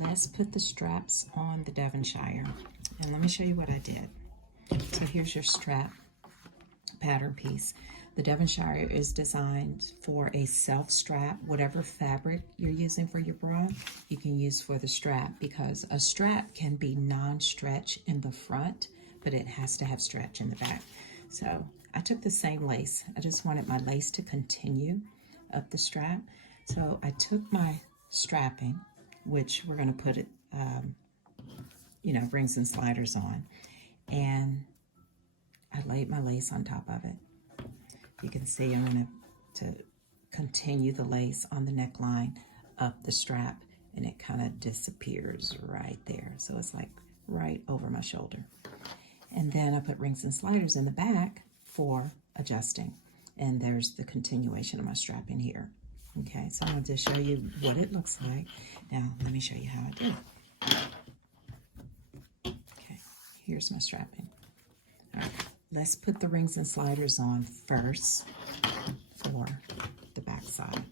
let's put the straps on the Devonshire. And let me show you what I did. So here's your strap pattern piece. The Devonshire is designed for a self-strap. Whatever fabric you're using for your bra, you can use for the strap, because a strap can be non-stretch in the front, but it has to have stretch in the back. So I took the same lace. I just wanted my lace to continue up the strap. So I took my strapping, which we're going to put it, rings and sliders on, and I laid my lace on top of it. You can see I'm going to continue the lace on the neckline up the strap, and it kind of disappears right there. So it's like right over my shoulder. And then I put rings and sliders in the back for adjusting. And there's the continuation of my strapping here. Okay, so I wanted to show you what it looks like. Now, let me show you how I did it. Okay, here's my strapping. All right, let's put the rings and sliders on first for the back side.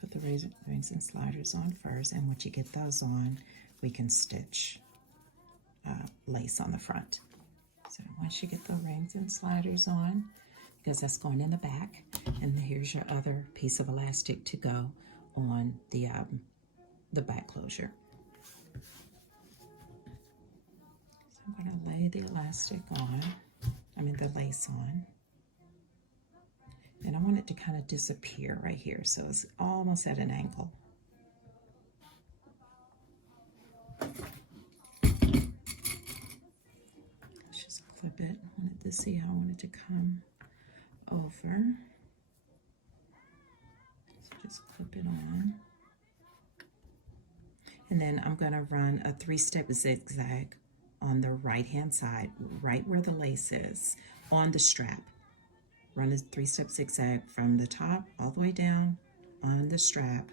Put the rings and sliders on first, and once you get those on, we can stitch lace on the front. So once you get the rings and sliders on, because that's going in the back, and here's your other piece of elastic to go on the back closure. So I'm going to lay the elastic on, the lace on, and I want it to kind of disappear right here, so it's almost at an angle. Clip it. I wanted to see how I wanted to come over. So just clip it on. And then I'm going to run a 3-step zigzag on the right-hand side, right where the lace is, on the strap. Run a 3-step zigzag from the top all the way down on the strap,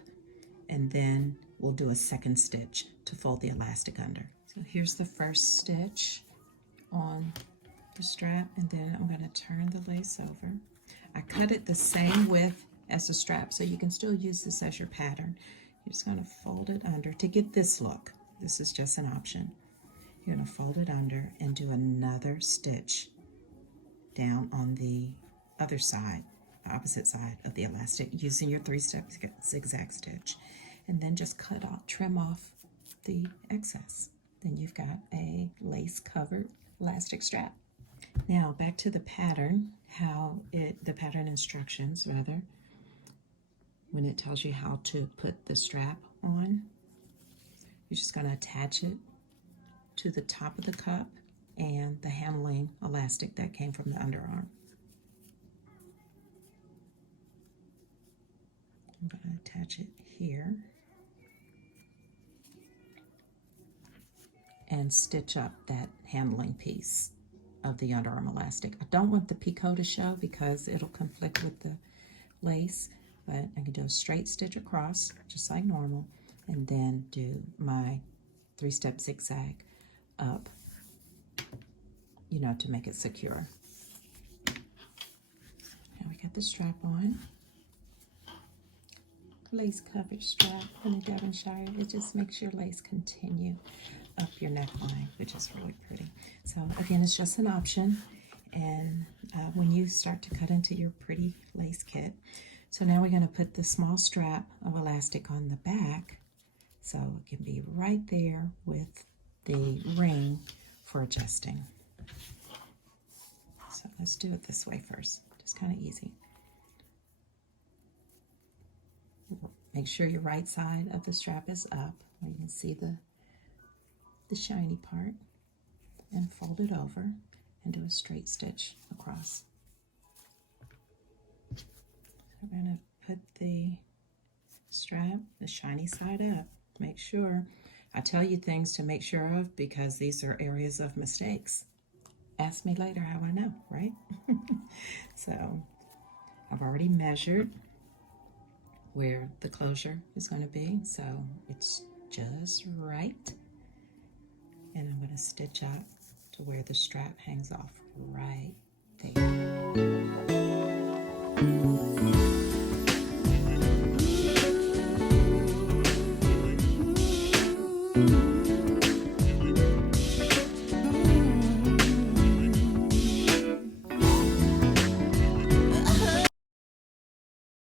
and then we'll do a second stitch to fold the elastic under. So here's the first stitch on the strap, and then I'm going to turn the lace over. I cut it the same width as the strap, so you can still use this as your pattern. You're just going to fold it under to get this look. This is just an option. You're going to fold it under and do another stitch down on the other side, the opposite side of the elastic, using your 3-step zigzag stitch, and then just trim off the excess. Then you've got a lace covered elastic strap. Now back to the pattern, the pattern instructions rather, when it tells you how to put the strap on, you're just going to attach it to the top of the cup and the handling elastic that came from the underarm. I'm going to attach it here and stitch up that handling piece of the underarm elastic. I don't want the picot to show because it'll conflict with the lace, but I can do a straight stitch across just like normal, and then do my 3-step zigzag up, to make it secure. Now we got the strap on. Lace covered strap in a Devonshire. It just makes your lace continue up your neckline, which is really pretty. So again, it's just an option, and when you start to cut into your pretty lace kit. So now we're going to put the small strap of elastic on the back, so it can be right there with the ring for adjusting. So let's do it this way first, just kind of easy. Make sure your right side of the strap is up, where you can see the shiny part, and fold it over and do a straight stitch across. So we're going to put the strap, the shiny side up. Make sure, I tell you things to make sure of because these are areas of mistakes. Ask me later how I know, right? So I've already measured where the closure is going to be, so it's just right. And I'm going to stitch up to where the strap hangs off right there.